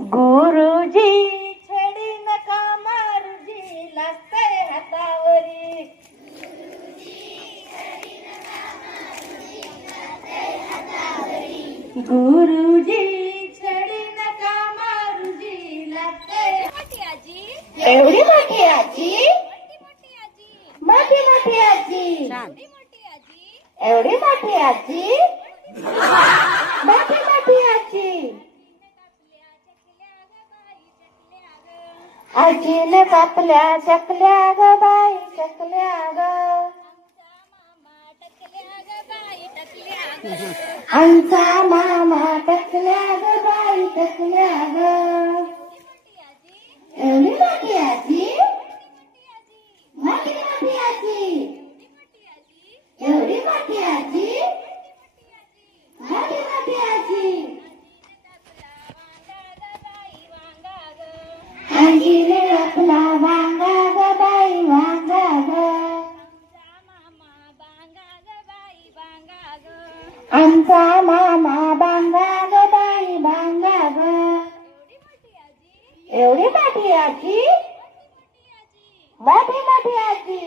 गुरुजी छडी नका मारुजी लागतंय हातावरी. गुरुजी छडी नका मारुजी लागतंय. एवढी मोठी आजी, मोठी मोठी आजी, एवढी मोठी आजी, मोठी मोठी आजी. आजीने कापल्या चकल्या ग बाई चकल्या ग. आमचा मामा टकल्या ग बाई टकल्या ग. एवढी मोठी आजी, मोठी मोठी आजी, एवढी मोठी आजी, मोठी मोठी आजी. आजीने आपला वांगा ग बाई वांगा ग. आमचा मामा बांगा ग बाई बांगा ग. एवढी मोठी आजी, मोठी मोठी आजी,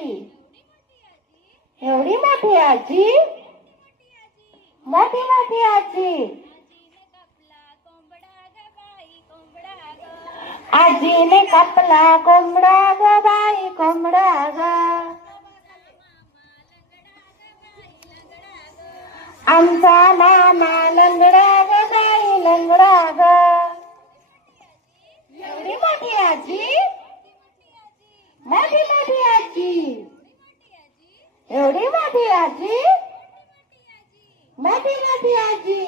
एवढी मोठी आजी, मोठी मोठी आजी. आजीने कापला कोंबडा ग बाई कोंबडा ग. आमचा मामा लंगडा ग बाई लंगडा ग. एवढी मोठी आजी, मोठी मोठी आजी, एवढी मोठी आजी, मोठी मोठी आजी.